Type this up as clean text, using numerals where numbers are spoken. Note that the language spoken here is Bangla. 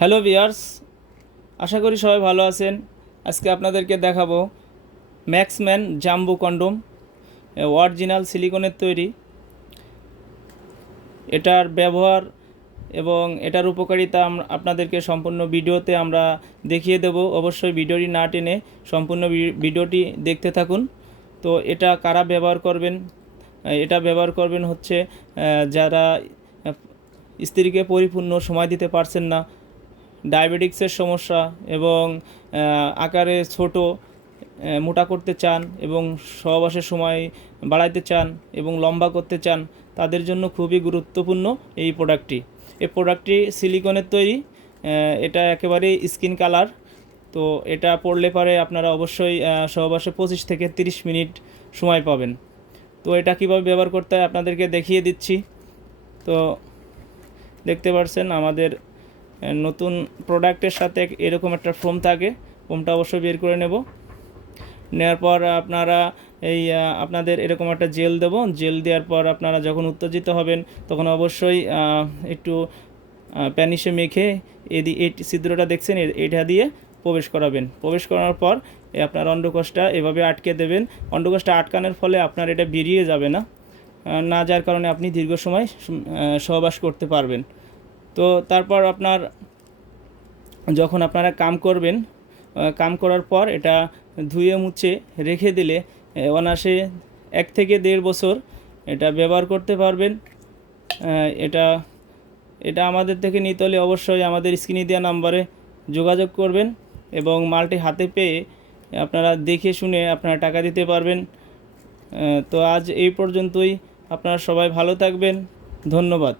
হ্যালো ভিউয়ার্স, আশা করি সবাই ভালো আছেন। আজকে আপনাদেরকে দেখাবো ম্যাক্সম্যান জাম্বো কন্ডোম, অরিজিনাল সিলিকনের তৈরি। এটার ব্যবহার এবং এটার উপকারিতা আপনাদেরকে সম্পূর্ণ ভিডিওতে আমরা দেখিয়ে দেব। অবশ্যই ভিডিওটি না টেনে সম্পূর্ণ ভিডিওটি দেখতে থাকুন। তো এটা কারা ব্যবহার করবেন? এটা ব্যবহার করবেন হচ্ছে যারা স্ত্রীকে পরিপূর্ণ সময় দিতে পারছেন না, ডায়াবেটিক্সের সমস্যা এবং আকারে ছোট, মোটা করতে চান এবং সহবাসের সময় বাড়াইতে চান এবং লম্বা করতে চান, তাদের জন্য খুবই গুরুত্বপূর্ণ এই প্রোডাক্টটি। এই প্রোডাক্টটি সিলিকনের তৈরি। এটা একেবারেই স্কিন কালার। তো এটা পড়লে পরে আপনারা অবশ্যই সহবাসে 25 থেকে 30 মিনিট সময় পাবেন। তো এটা কীভাবে ব্যবহার করতে হয় আপনাদেরকে দেখিয়ে দিচ্ছি। তো দেখতে পাচ্ছেন আমাদের নতুন প্রোডাক্টের সাথে এরকম একটা ফোম থাকে। ফোমটা অবশ্যই বের করে নেওয়ার পর আপনারা আপনাদের এরকম একটা জেল দেব। জেল দেওয়ার পর আপনারা যখন উত্তেজিত হবেন তখন অবশ্যই একটু প্যানিশে মেখে এই ছিদ্রটা দেখছেন এটা দিয়ে প্রবেশ করাবেন। প্রবেশ করানোর পর আপনার অন্ডকোষটা এভাবে আটকে দেবেন। অন্ডকোষটা আটকানোর ফলে আপনার এটা বেরিয়ে যাবে না যার কারণে আপনি দীর্ঘ সময় সহবাস করতে পারবেন। তো তারপর যখন আপনারা কাম করার পর এটা ধুয়ে মুছে রেখে দিলে অনায়াসে 1 থেকে 1.5 বছর এটা ব্যবহার করতে পারবেন। এটা এটা আমাদের থেকে নিতে হলে অবশ্যই আমাদের স্ক্রিনে দেওয়া নাম্বারে যোগাযোগ করবেন এবং মালটি হাতে পেয়ে আপনারা দেখে শুনে আপনারা টাকা দিতে পারবেন। তো আজ এই পর্যন্তই। আপনারা সবাই ভালো থাকবেন। ধন্যবাদ।